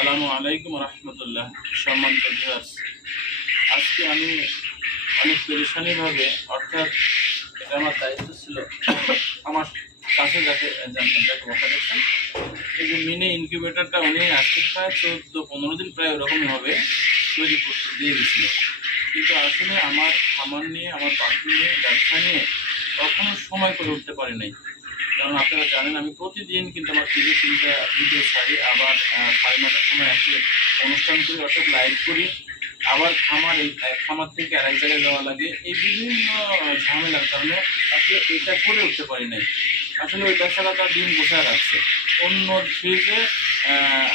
আসসালামু আলাইকুম রহমতুল্লাহ, সম্মানিত ভিউয়ার্স আজকে আমি অনেক পেরেশানিভাবে অর্থাৎ এটা আমার দায়িত্ব ছিল, আমার কাছে জানতেন বসা দেখছেন এই যে মিনি ইনকিউবেটরটা উনি আজকে প্রায় চোদ্দ, পনেরো দিন প্রায় ওরকমই হবে, তৈরি করতে দিয়ে দিয়েছিল। কিন্তু আসলে আমার খামার নিয়ে, আমার পাখি নিয়ে, ব্যবসা নিয়ে কখনো সময় করে উঠতে পারি নাই। কারণ আপনারা জানেন, আমি প্রতিদিন কিন্তু আমার তিরিশ তিনটা ভিডিও ছাড়ি, আবার সাড়ে নটার সময় একটি অনুষ্ঠান করি, অর্থাৎ লাইভ করি। আবার খামার, এই খামার থেকে আরেক জায়গায় যাওয়া লাগে। এই বিভিন্ন ঝামেলার কারণে আসলে এটা করে উঠতে পারি নাই। আসলে ওই বেচারা তার ডিম বসায় রাখছে। অন্য ফ্রিজে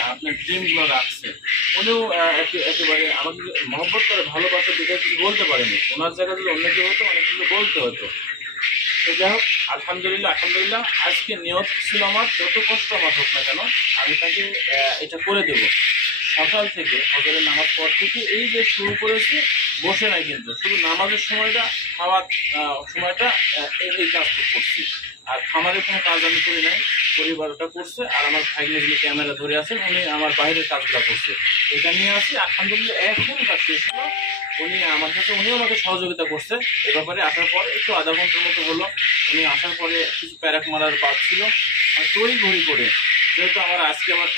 আপনার ডিমগুলো রাখছে। উনিও একে- একেবারে আমাকে মহব্বত করে ভালোবাসা দেখে কিছু বলতে পারেনি। ওনার জায়গায় যদি অন্য কেউ হতো, অনেক কিছু বলতে হতো। তো যাই হোক, আলহামদুলিল্লাহ আলহামদুলিল্লাহ, আজকে নিয়ত ছিল আমার, যত কষ্ট আমার হোক না কেন, আমি তাকে এটা করে দেব। সকাল থেকে ফজরের নামাজ পর থেকে এই যে শুরু করেছি, বসে নাই কিন্তু। শুধু নামাজের সময়টা, খাওয়ার সময়টা এই- কাজটা করছি। আর খামারের কোনো কাজ আমি করি নাই পরিবার ওটা করছে, আর আমার ভাইনে যিনি ক্যামেরা ধরে আছেন, উনি আমার বাইরের কাজগুলো করছে। এটা নিয়ে আসি, আলহামদুলিল্লাহ এখন কাজ শেষ হলো উনি আমার কাছে উনিও আমাকে সহযোগিতা করছে এ ব্যাপারে। আসার পরে একটু আধা ঘণ্টার মতো হলো। উনি আসার পরে কিছু প্যারাক মারার বাদ ছিল। আর তড়ি ঘড়ি করে, যেহেতু আমার আজকে আমার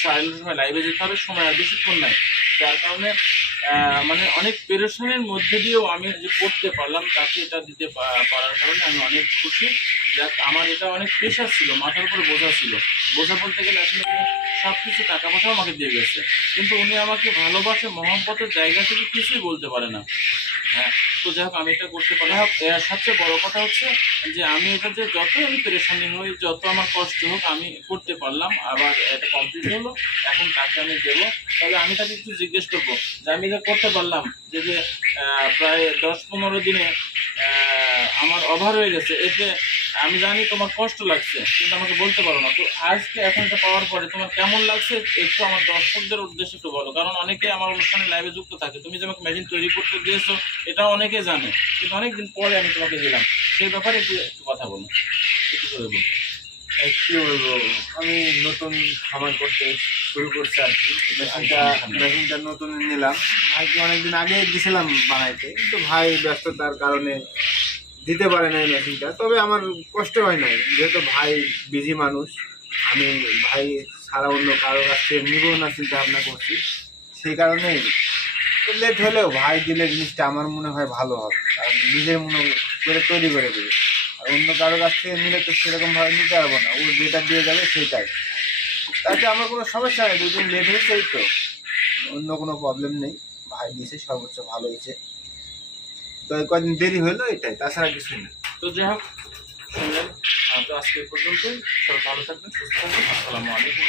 সাড়ে সময় লাইভে যেতে হবে, সময় আর বেশিক্ষণ নাই। যার কারণে মানে অনেক পেরেশানের মধ্যে দিয়েও আমি যে করতে পারলাম, তাকে এটা দিতে পারার কারণে আমি অনেক খুশি। যাক, আমার এটা অনেক প্রেশার ছিল, মাথার উপর বোঝা ছিল। বোঝা বলতে গেলে আসলে উনি সব কিছু টাকা পয়সাও আমাকে দিয়ে গেছে। কিন্তু উনি আমাকে ভালোবাসে মহব্বতের জায়গা থেকে কিছুই বলতে পারে না। হ্যাঁ তো যাই হোক আমি এটা করতে পারি হোক। এর সবচেয়ে বড় কথা হচ্ছে যে আমি এটা যে যত আমি পেরেশানি হই যত আমার কষ্ট হোক আমি করতে পারলাম। আবার এটা কমপ্লিট হলো এখন তাকে আমি দেবো। তবে আমি তাকে একটু জিজ্ঞেস করব যে আমি এটা করতে পারলাম যে যে প্রায় দশ পনেরো দিনে আমার অভার হয়ে গেছে। এতে আমি জানি তোমার কষ্ট লাগছে কিন্তু আমাকে বলতে পারো না। তো আজকে এখন এটা পাওয়ার পরে তোমার কেমন লাগছে একটু আমার দর্শকদের উদ্দেশ্যে একটু বলো। কারণ অনেকে আমার অনুষ্ঠানে লাইভে যুক্ত থাকে। তুমি যে আমাকে মেশিন তৈরি করতে দিয়েছ এটা অনেকে জানে। কিন্তু অনেকদিন পরে আমি তোমাকে দিলাম। সেই ব্যাপারে একটু একটু কথা বলো। একটু করে বলো। কি বলব আমি নতুন খামার করতে শুরু করছি আর কি। মেশিনটা মেশিনটা নতুন নিলাম। ভাইকে অনেকদিন আগে দিয়েছিলাম বানাইতে। কিন্তু ভাই ব্যস্ততার কারণে দিতে পারে নাই মেশিনটা, তবে আমার কষ্ট হয় নাই। যেহেতু ভাই বিজি মানুষ, আমি ভাই ছাড়া অন্য কারও কাছ থেকে নিব না চিন্তা ভাবনা করছি। সেই কারণেই লেট হলেও ভাই দিলে জিনিসটা আমার মনে হয় ভালো হবে, কারণ নিজের মনে করে তৈরি করে দেবে। আর অন্য কারও কাছ থেকে নিলে তো সেরকমভাবে নিতে পারব না ও যেটা দিয়ে যাবে সেটাই। তাতে আমার কোনো সমস্যা নেই, দুদিন লেট হয়েছে এই তো, অন্য কোনো প্রবলেম নেই। ভাই দিয়েছে, সর্বোচ্চ ভালো হয়েছে। তো কদিন দেরি হলো এটাই, তাছাড়া কিছু না। তো যাই হোক, শুনলেন তো আজকে পর্যন্ত সবাই ভালো থাকবেন, সুস্থ থাকবেন। আসসালামু আলাইকুম।